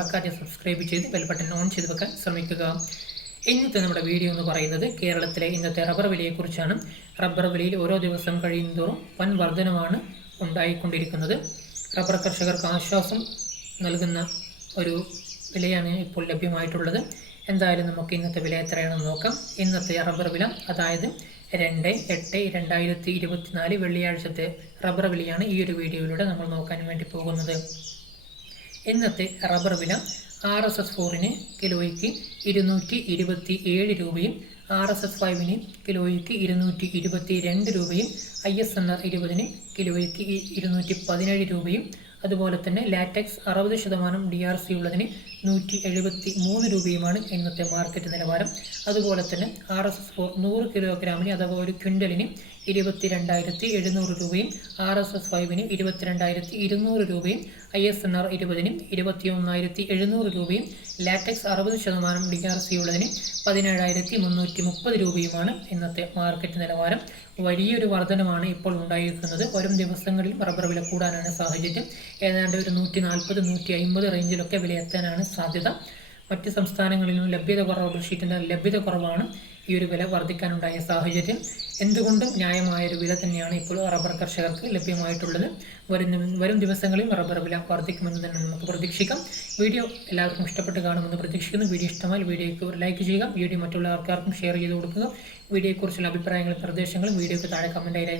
മറക്കാതെ സബ്സ്ക്രൈബ് ചെയ്ത് bell button on ചെയ്ത് വെക്കാൻ ശ്രമിക്കുക. ഇന്നത്തെ നമ്മുടെ വീഡിയോ എന്ന് പറയുന്നത് കേരളത്തിലെ ഇന്നത്തെ റബ്ബർ വിലയെക്കുറിച്ചാണ്. റബ്ബർ വിലയിൽ ഓരോ ദിവസം കഴിയുന്നതോറും വൻ വർധനമാണ് ഉണ്ടായിക്കൊണ്ടിരിക്കുന്നത്. റബ്ബർ കർഷകർക്ക് ആശ്വാസം നൽകുന്ന ഒരു വിലയാണ് ഇപ്പോൾ ലഭ്യമായിട്ടുള്ളത്. എന്തായാലും നമുക്ക് ഇന്നത്തെ വില എത്രയാണെന്ന് നോക്കാം. ഇന്നത്തെ റബ്ബർ വില, അതായത് 2/8/2024 വെള്ളിയാഴ്ചത്തെ റബ്ബർ വിലയാണ് ഈ ഒരു വീഡിയോയിലൂടെ നമ്മൾ നോക്കാൻ വേണ്ടി പോകുന്നത്. ഇന്നത്തെ റബ്ബർ വില RSS4 കിലോയ്ക്ക് 227 രൂപയും RSS5 കിലോയ്ക്ക് 222 രൂപയും ISNR 20 കിലോയ്ക്ക് 217 രൂപയും അതുപോലെ തന്നെ ലാറ്റക്സ് 60% DRC ഉള്ളതിന് 173 രൂപയുമാണ് ഇന്നത്തെ മാർക്കറ്റ് നിലവാരം. അതുപോലെ തന്നെ RSS4 100 കിലോഗ്രാമിന് അഥവാ ഒരു ക്വിൻ്റലിന് 22,700 രൂപയും RSS5 22,200 രൂപയും ISNR 20 21,700 രൂപയും ലാറ്റക്സ് 60% DRC ഉള്ളതിന് 17,330 രൂപയുമാണ് ഇന്നത്തെ മാർക്കറ്റ് നിലവാരം. വലിയൊരു വർധനമാണ് ഇപ്പോൾ ഉണ്ടായിരിക്കുന്നത്. വരും ദിവസങ്ങളിൽ റബ്ബർ വില കൂടാനാണ് സാഹചര്യം. ഏതാണ്ട് ഒരു 140-150 റേഞ്ചിലൊക്കെ വില എത്താനാണ് സാധ്യത. മറ്റ് സംസ്ഥാനങ്ങളിലും റബ്ബർ ഷീറ്റിൻ്റെ ലഭ്യത കുറവാണ് ഈ ഒരു വില വർദ്ധിക്കാനുണ്ടായ സാഹചര്യം. എന്തുകൊണ്ടും ന്യായമായൊരു വില തന്നെയാണ് ഇപ്പോൾ റബ്ബർ കർഷകർക്ക് ലഭ്യമായിട്ടുള്ളത്. വരും ദിവസങ്ങളിൽ റബ്ബർ വില വർദ്ധിക്കുമെന്ന് തന്നെ നമുക്ക് പ്രതീക്ഷിക്കാം. വീഡിയോ എല്ലാവർക്കും ഇഷ്ടപ്പെട്ട് കാണുമെന്ന് പ്രതീക്ഷിക്കുന്നു. വീഡിയോ ഇഷ്ടമായാൽ വീഡിയോയ്ക്ക് ഒരു ലൈക്ക് ചെയ്യുക. വീഡിയോ മറ്റുള്ള ആൾക്കാർക്കും ഷെയർ ചെയ്ത് കൊടുക്കുക. വീഡിയോയെക്കുറിച്ചുള്ള അഭിപ്രായങ്ങളും നിർദ്ദേശങ്ങളും വീഡിയോയ്ക്ക് താഴെ കമൻറ്റായി രേഖപ്പെടുത്തുക.